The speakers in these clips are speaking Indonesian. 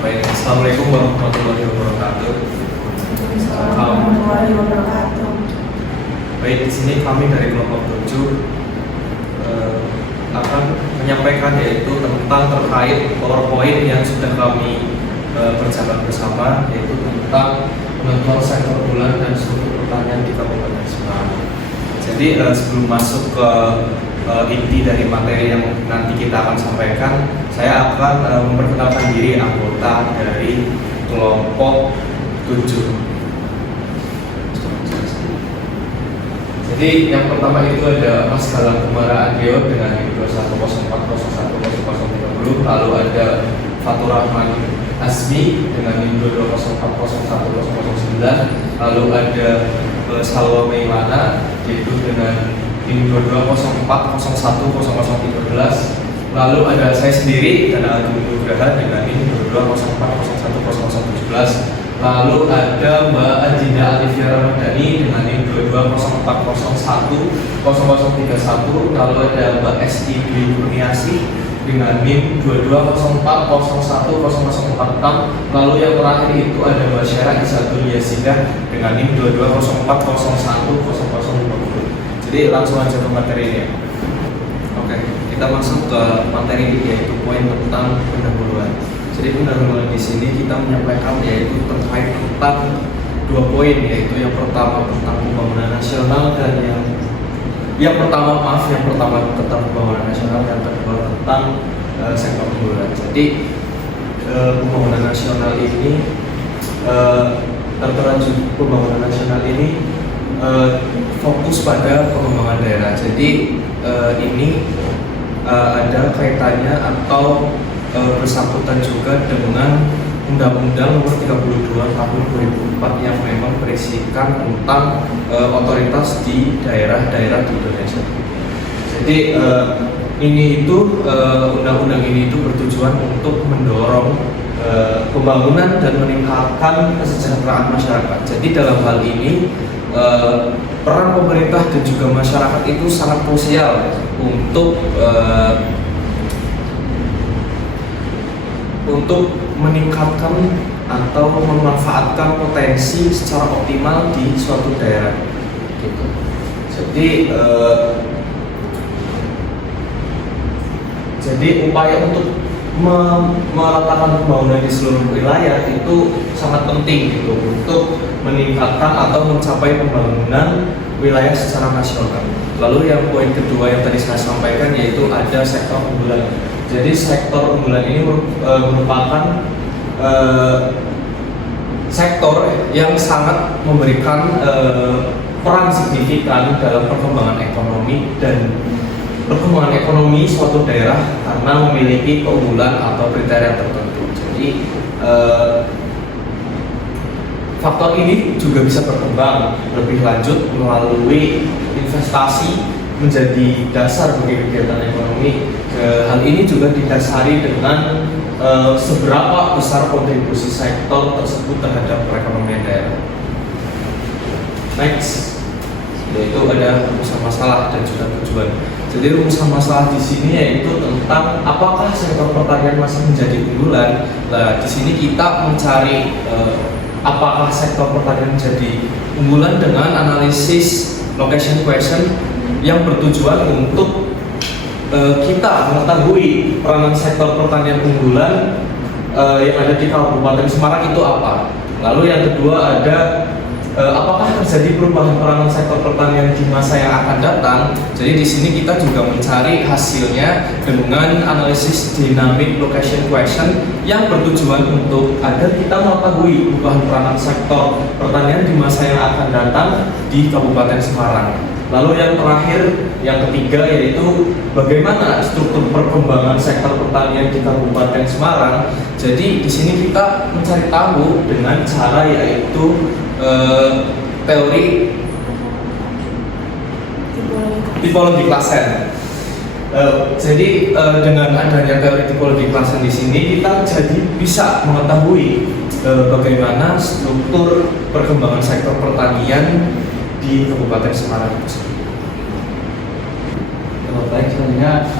Baik, Assalamualaikum warahmatullahi wabarakatuh. Warahmatullahi wabarakatuh. Baik, di sini kami dari kelompok 7 akan menyampaikan yaitu tentang terkait PowerPoint yang sudah kami berjalan bersama, yaitu tentang penentuan sektor bulan dan struktur pertanian di Kabupaten Semarang. Jadi sebelum masuk ke inti dari materi yang nanti kita akan sampaikan, saya akan memperkenalkan diri anggota dari kelompok 7. Jadi yang pertama itu ada Mas Galang Kumara Adio dengan NIM 21040101030, lalu ada Fatur Rahman Asmi dengan NIM 22040101009, lalu ada Salwa Meilana yaitu dengan NIM 22040101013, lalu ada saya sendiri dan Agung Nugraha dengan NIM 22040101017, lalu ada Mbak Adinda Alivia Ramadhani dengan NIM 22040010031, lalu ada Mbak Esti Dwi Kurniasi dengan NIM 22040101046, lalu yang terakhir itu ada Mbak Syara Isatul Yasidah dengan NIM 22040010050. Jadi langsung aja ke materi ini. Oke, kita masuk ke materi ini, yaitu poin tentang pendahuluan. Jadi pendahuluan di sini kita menyampaikan yaitu terkait tentang 2 poin, yaitu yang pertama tentang pembangunan nasional dan yang pertama tentang pembangunan nasional dan kedua tentang sektor unggulan. Jadi pembangunan nasional ini pembangunan nasional ini fokus pada pengembangan daerah. Jadi ini ada kaitannya atau bersangkutan juga dengan Undang-Undang Nomor 32 Tahun 2004 yang memang berisikan tentang otoritas di daerah-daerah di Indonesia. Jadi undang-undang ini itu bertujuan untuk mendorong pembangunan dan meningkatkan kesejahteraan masyarakat. Jadi dalam hal ini peran pemerintah dan juga masyarakat itu sangat krusial untuk meningkatkan atau memanfaatkan potensi secara optimal di suatu daerah. Gitu. Jadi upaya untuk meletakkan pembangunan di seluruh wilayah itu sangat penting gitu untuk meningkatkan atau mencapai pembangunan wilayah secara nasional. Lalu yang poin kedua yang tadi saya sampaikan yaitu ada sektor unggulan. Jadi sektor unggulan ini merupakan sektor yang sangat memberikan peran signifikan dalam perkembangan ekonomi suatu daerah karena memiliki keunggulan atau kriteria tertentu. Jadi faktor ini juga bisa berkembang lebih lanjut melalui investasi menjadi dasar bagi kegiatan ekonomi. Hal ini juga didasari dengan seberapa besar kontribusi sektor tersebut terhadap perekonomian daerah. Next, yaitu ada rumusan masalah dan juga tujuan. Jadi rumusan masalah di sini yaitu tentang apakah sektor pertanian masih menjadi unggulan. Nah, di sini kita mencari apakah sektor pertanian menjadi unggulan dengan analisis location question yang bertujuan untuk kita mengetahui peranan sektor pertanian unggulan yang ada di Kabupaten Semarang itu apa. Lalu yang kedua ada apakah terjadi perubahan peranan sektor pertanian di masa yang akan datang. Jadi di sini kita juga mencari hasilnya dengan analisis dynamic location question yang bertujuan untuk agar kita mengetahui perubahan peranan sektor pertanian di masa yang akan datang di Kabupaten Semarang. Lalu yang terakhir, yang ketiga yaitu bagaimana struktur perkembangan sektor pertanian di Kabupaten Semarang. Jadi di sini kita mencari tahu dengan cara yaitu teori tipologi klasen. Jadi dengan adanya teori tipologi klasen di sini kita jadi bisa mengetahui bagaimana struktur perkembangan sektor pertanian di Kabupaten Semarang. Baik, selanjutnya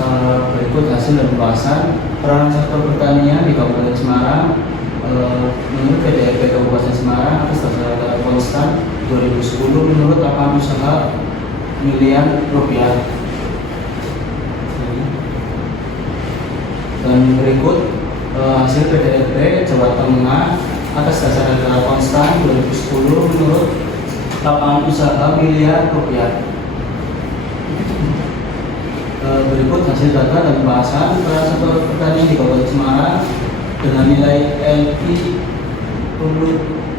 berikut hasil dan pembahasan peran sektor pertanian di Kabupaten Semarang lapangan usaha miliar rupiah. Dan berikut hasil PDRB Jawa Tengah atas dasar data konstan 2010 menurut lapangan usaha miliar rupiah. Berikut hasil data dan pembahasan pada sektor pertanian di Kabupaten Semarang dengan nilai LP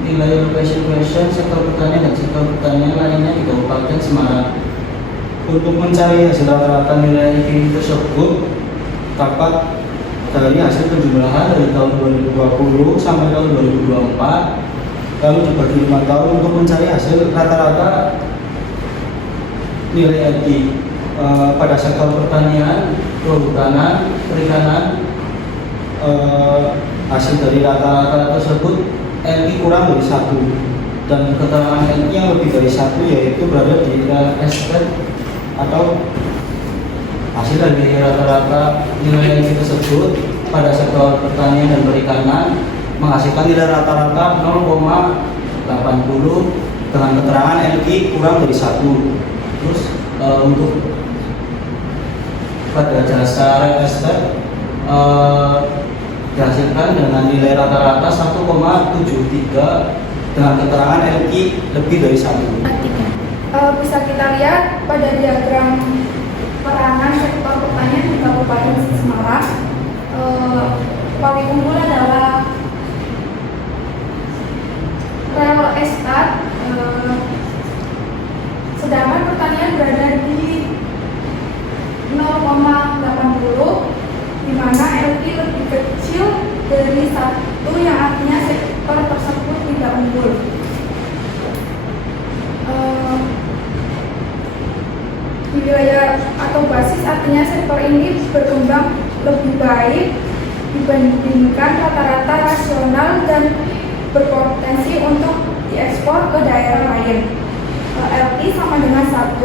nilai location question sektor pertanian dan sektor pertanian lainnya di Kabupaten Semarang. Untuk mencari hasil rata-rata nilai LP tersebut dapat dari hasil penjumlahan dari tahun 2020 sampai tahun 2024 lalu dibagi 5 tahun untuk mencari hasil rata-rata nilai LP pada sektor pertanian, kehutanan, perikanan. Hasil dari rata-rata tersebut LP kurang dari 1 dan keterangan LP yang lebih dari 1 yaitu berada di real estate atau hasil dari rata-rata nilai LP tersebut pada sektor pertanian dan perikanan menghasilkan nilai rata-rata 0,80 dengan keterangan LP kurang dari 1. Terus untuk pada jasa real estate dihasilkan dengan nilai rata-rata 1,73 dengan keterangan LP lebih dari 1. Bisa kita lihat pada diagram peranan sektor pertanian di Kabupaten Semarang. Paling unggul adalah real estate, sedangkan pertanian berada di 0,80, di mana LP lebih kecil dari 1 yang artinya sektor tersebut tidak unggul. Di wilayah atau basis artinya sektor ini berkembang lebih baik dibandingkan rata-rata rasional dan berpotensi untuk diekspor ke daerah lain. LP sama dengan 1,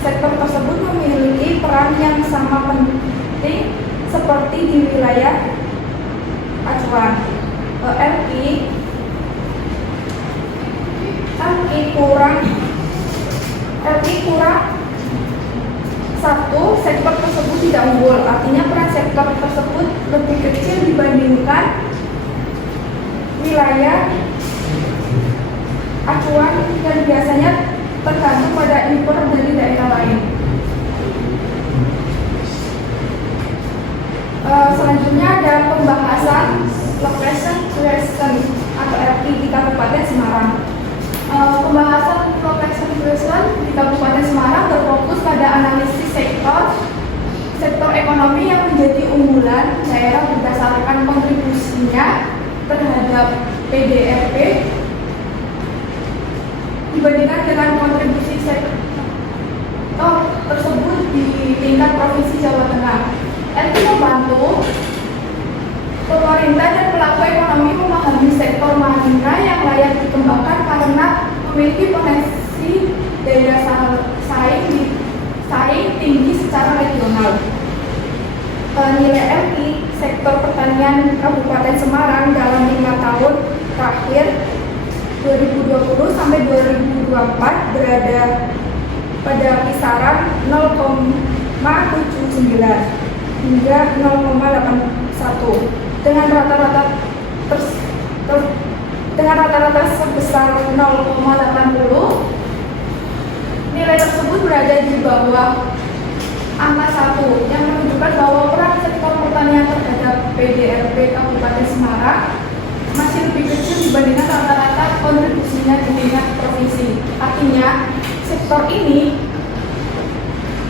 sektor tersebut memiliki peran yang sama penting seperti di wilayah acuan. LP kurang 1, sektor tersebut tidak unggul, artinya peran sektor tersebut lebih kecil dibandingkan wilayah acuan yang biasanya tergantung pada impor dari daerah lain. Selanjutnya ada pembahasan location question atau LP di Kabupaten Semarang. Pembahasan location question di Kabupaten Semarang berfokus pada analisis sektor ekonomi yang menjadi unggulan daerah berdasarkan kontribusinya terhadap PDRB dibandingkan dengan kontribusi sektor tersebut di tingkat provinsi Jawa Tengah. LP membantu pemerintah dan pelaku ekonomi memahami sektor mana yang layak dikembangkan karena memiliki potensi daya saing tinggi secara regional. Nilai LP sektor pertanian Kabupaten Semarang dalam 5 tahun terakhir 2020 sampai 2024 berada pada kisaran 0,79 hingga 0,81 dengan rata-rata sebesar 0,80. Nilai tersebut berada di bawah angka 1 yang menunjukkan bahwa peran sektor pertanian terhadap PDRB Kabupaten Semarang masih lebih kecil dibandingkan rata-rata kontribusinya di tingkat provinsi. Artinya, sektor ini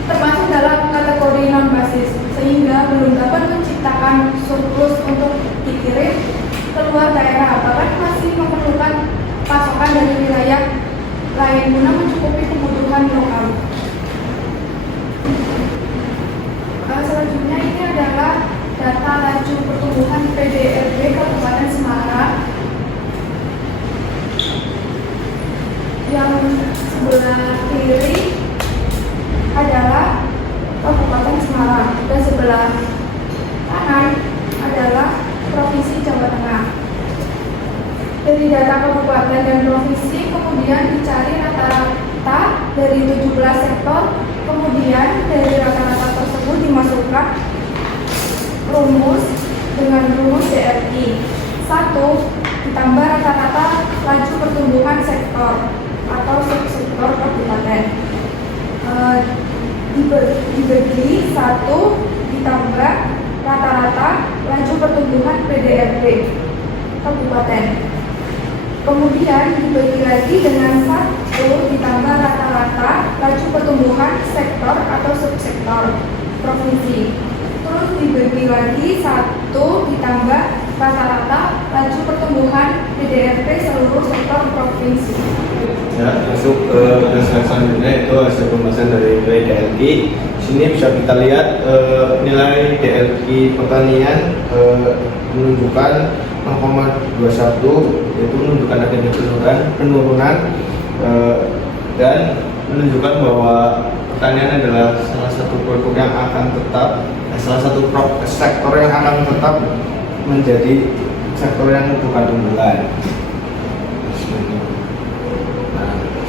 termasuk dalam kategori non-basis, sehingga belum dapat menciptakan surplus untuk dikirim keluar daerah, bahkan masih memerlukan pasokan dari wilayah lain guna mencukupi kebutuhan lokal. Selanjutnya ini adalah data laju pertumbuhan PDRB Kabupaten Semarang yang sebelah kiri adalah Kabupaten Semarang dan sebelah kanan adalah Provinsi Jawa Tengah. Dari data kabupaten dan provinsi kemudian dicari rata-rata dari 17 sektor, kemudian dari rata-rata tersebut dimasukkan rumus dengan rumus DRI. 1 ditambah rata-rata laju pertumbuhan sektor atau subsektor kabupaten. Dibagi 1 ditambah rata-rata laju pertumbuhan PDRB kabupaten. Kemudian dibagi lagi dengan 1 ditambah rata-rata laju pertumbuhan sektor atau subsektor provinsi. Terus dibagi lagi 1 ditambah rata-rata laju pertumbuhan PDRB seluruh sektor provinsi. Ya, masuk ke slide selanjutnya itu hasil pembahasan dari nilai DLI. Sini bisa kita lihat nilai DLI pertanian menunjukkan 0,21, yaitu menunjukkan adanya penurunan dan menunjukkan bahwa pertanian adalah salah satu produk yang akan tetap, salah satu sektor yang akan tetap menjadi sektor yang membuka unggulan.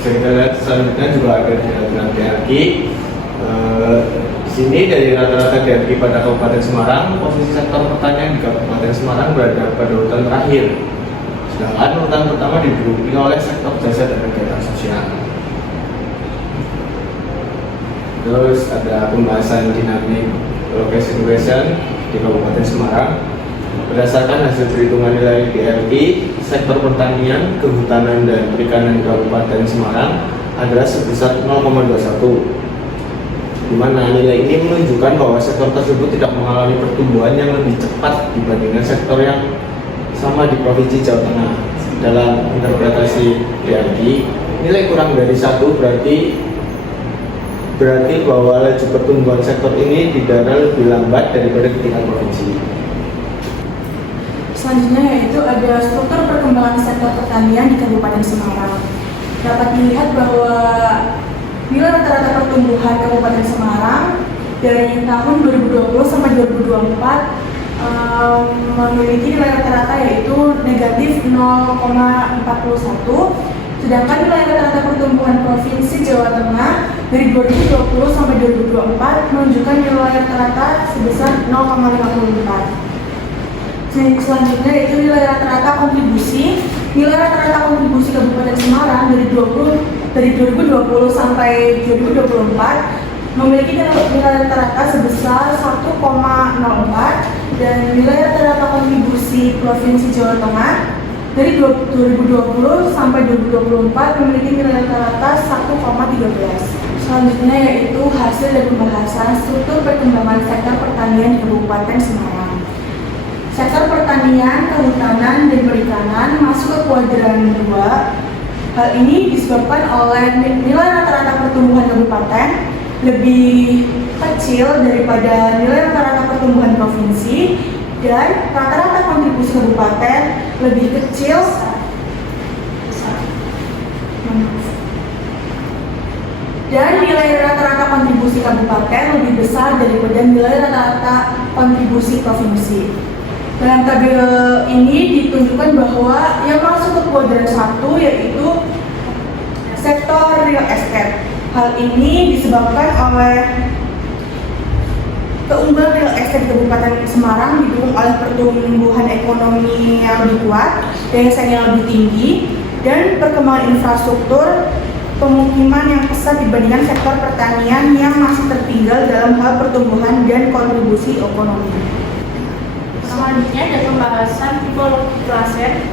Kita lihat selanjutnya juga ada data DRI. Sini dari rata-rata DRI pada Kabupaten Semarang, posisi sektor pertanian di Kabupaten Semarang berada pada urutan terakhir. Sedangkan urutan pertama diduduki oleh sektor jasa dan kegiatan sosial. Terus ada pembahasan dinamik location question di Kabupaten Semarang. Berdasarkan hasil perhitungan nilai DRI, sektor pertanian, kehutanan, dan perikanan di Kabupaten Semarang adalah sebesar 0,21, di mana nilai ini menunjukkan bahwa sektor tersebut tidak mengalami pertumbuhan yang lebih cepat dibandingkan sektor yang sama di Provinsi Jawa Tengah. Dalam interpretasi DRI, nilai kurang dari 1 berarti bahwa laju pertumbuhan sektor ini didara lebih lambat daripada di tingkat provinsi. Selanjutnya yaitu ada struktur perkembangan sektor pertanian di Kabupaten Semarang. Dapat dilihat bahwa nilai rata-rata pertumbuhan Kabupaten Semarang dari tahun 2020 sampai 2024 memiliki nilai rata-rata yaitu negatif 0,41, sedangkan nilai rata-rata pertumbuhan Provinsi Jawa Tengah dari 2020 sampai 2024 menunjukkan nilai rata-rata sebesar 0,54. Selanjutnya yaitu nilai rata-rata kontribusi. Nilai rata-rata kontribusi Kabupaten Semarang dari 2020 sampai 2024 memiliki nilai rata-rata sebesar 1,04, dan nilai rata-rata kontribusi Provinsi Jawa Tengah dari 2020 sampai 2024 memiliki nilai rata-rata 1,13. Selanjutnya yaitu hasil dari pembahasan struktur perkembangan sektor pertanian di Kabupaten Semarang. Sektor pertanian, kehutanan, dan perikanan masuk ke kuadran 2. Hal ini disebabkan oleh nilai rata-rata pertumbuhan kabupaten lebih kecil daripada nilai rata-rata pertumbuhan provinsi, dan rata-rata kontribusi kabupaten lebih kecil dan nilai rata-rata kontribusi kabupaten lebih besar daripada nilai rata-rata kontribusi provinsi. Dalam tabel ini ditunjukkan bahwa yang masuk ke kuadran 1 yaitu sektor real estate. Hal ini disebabkan oleh keunggulan real estate di Kabupaten Semarang didukung oleh pertumbuhan ekonomi yang lebih kuat, daya saing yang lebih tinggi, dan perkembangan infrastruktur pemukiman yang pesat dibandingkan sektor pertanian yang masih tertinggal dalam hal pertumbuhan dan kontribusi ekonomi. Selanjutnya ada pembahasan tipologi klasen.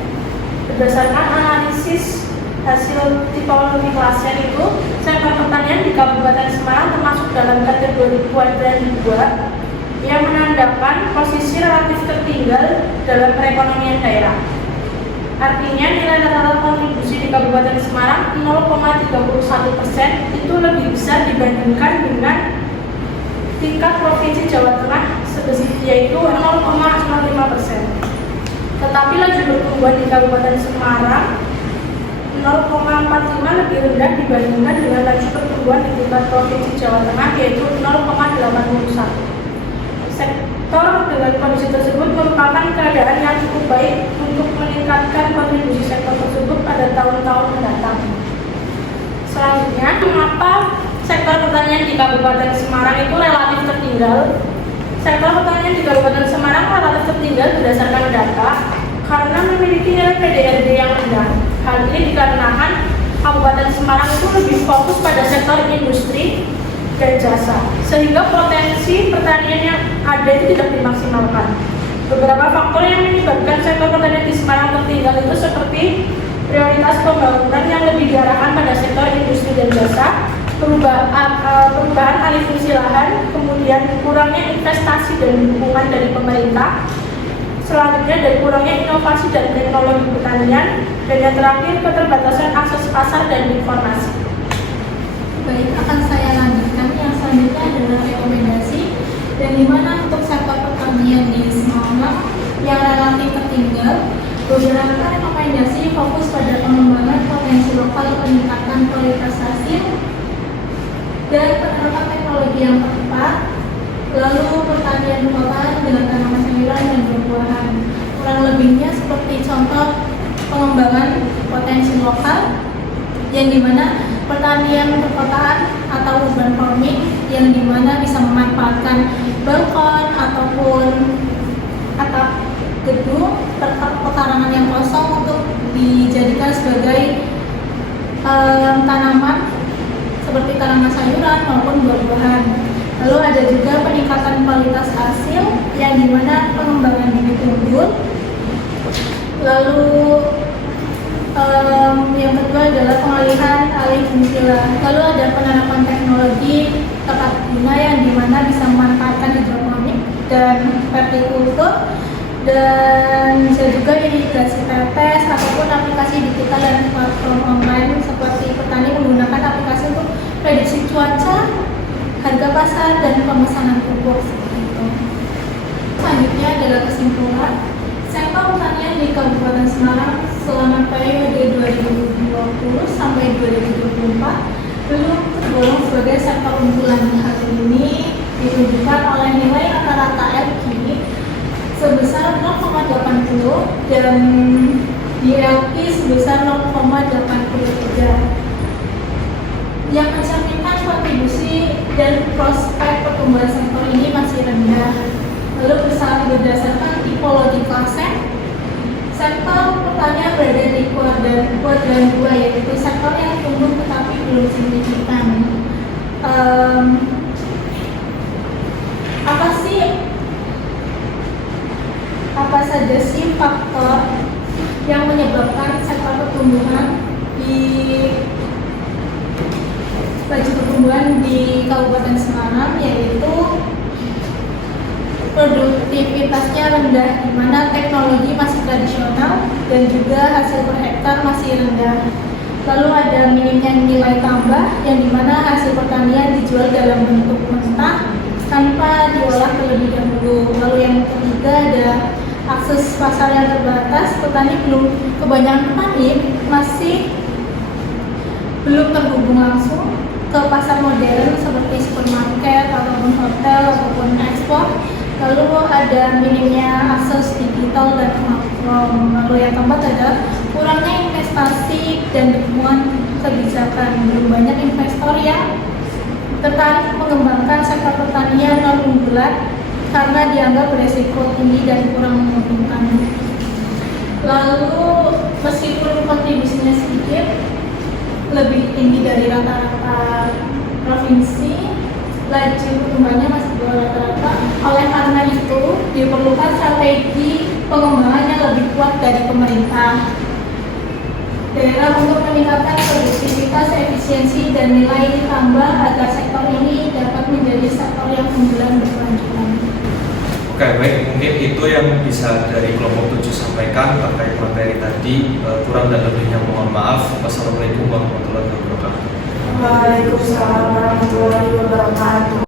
Berdasarkan analisis hasil tipologi klasen itu, sektor pertanian di Kabupaten Semarang termasuk dalam kategori kuadran 2 yang menandakan posisi relatif tertinggal dalam perekonomian daerah. Artinya nilai rata-rata kontribusi di Kabupaten Semarang 0,31% itu lebih besar dibandingkan dengan tingkat Provinsi Jawa Tengah yaitu 0,05%. Tetapi laju pertumbuhan di Kabupaten Semarang 0,45 lebih rendah dibandingkan dengan laju pertumbuhan di tingkat Provinsi Jawa Tengah yaitu 0,81. Sektor dengan kondisi tersebut merupakan keadaan yang cukup baik untuk meningkatkan kontribusi sektor tersebut pada tahun-tahun mendatang. Selanjutnya sektor pertanian di Kabupaten Semarang itu relatif tertinggal. Sektor pertanian di Kabupaten Semarang relatif tertinggal berdasarkan data karena memiliki nilai PDRB yang rendah. Hal ini dikarenakan Kabupaten Semarang itu lebih fokus pada sektor industri dan jasa, sehingga potensi pertanian yang ada itu tidak dimaksimalkan. Beberapa faktor yang menyebabkan sektor pertanian di Semarang tertinggal itu seperti prioritas pembangunan yang lebih diarahkan pada sektor industri dan jasa, perubahan alih fungsi lahan, kemudian kurangnya investasi dan dukungan dari pemerintah, selanjutnya dari kurangnya inovasi dan teknologi pertanian, dan yang terakhir keterbatasan akses pasar dan informasi. Baik, akan saya lanjutkan. Yang selanjutnya adalah rekomendasi, dan di mana untuk sektor pertanian di Semarang yang relatif tertinggal, beberapa rekomendasi fokus pada pengembangan potensi lokal, peningkatan kualitas hasil, dan penerapan teknologi yang tepat, lalu pertanian perkotaan dengan tanaman sayuran dan buah-buahan. Kurang lebihnya seperti contoh pengembangan potensi lokal, yang dimana pertanian perkotaan atau urban farming yang dimana bisa memanfaatkan balkon ataupun atap gedung pekarangan yang kosong untuk dijadikan sebagai tanaman seperti tanaman sayuran maupun buah-buahan. Lalu ada juga peningkatan kualitas hasil yang dimana pengembangan bibit unggul. Lalu yang kedua adalah pengalihan alih fungsi lahan. Lalu ada penerapan teknologi tepat guna yang dimana bisa memanfaatkan hidroponik dan vertikultur, dan bisa juga irigasi tetes ataupun aplikasi digital dan platform online seperti petani menggunakan aplikasi untuk prediksi cuaca, harga pasar, dan pemesanan pupuk seperti itu. Selanjutnya adalah kesimpulan. Sektor pertanian di Kabupaten Semarang selama periode 2020 sampai 2024 belum tergolong sebagai sektor unggulan. Hal ini ditunjukkan oleh nilai rata-rata LQ sebesar 0,80 dan DLQ sebesar 0,83, yang mencerminkan kontribusi dan prospek pertumbuhan sektor ini masih rendah. Lalu berdasarkan tipologi klasen, sektor pertanian berada di kuadran 2, yaitu sektor yang tumbuh tetapi belum signifikan. Apa saja sih faktor yang menyebabkan sektor pertumbuhan laju pertumbuhan di Kabupaten Semarang, yaitu produktivitasnya rendah, di mana teknologi masih tradisional dan juga hasil per hektar masih rendah. Lalu ada minimnya nilai tambah, yang dimana hasil pertanian dijual dalam bentuk mentah tanpa diolah terlebih dahulu. Lalu yang ketiga ada akses pasar yang terbatas. Kebanyakan petani masih belum terhubung langsung ke pasar modern seperti supermarket ataupun hotel ataupun ekspor. Lalu ada minimnya akses digital dan platform. Lalu yang keempat adalah kurangnya investasi dan dukungan kebijakan. Belum banyak investor yang tertarik mengembangkan sektor pertanian non-unggulan karena dianggap beresiko tinggi dan kurang menguntungkan. Lalu meskipun kontribusinya sedikit, lebih tinggi dari rata-rata provinsi, laju pertumbuhannya masih di bawah rata-rata. Oleh karena itu, diperlukan strategi pengembangan yang lebih kuat dari pemerintah daerah untuk meningkatkan produktivitas, efisiensi, dan nilai tambah agar sektor ini dapat menjadi sektor yang unggulan berkelanjutan. Oke, baik, mungkin itu yang bisa dari kelompok 7 sampaikan terkait materi tadi. Kurang dan lebihnya mohon maaf. Wassalamualaikum warahmatullahi wabarakatuh. Waalaikumsalam warahmatullahi wabarakatuh.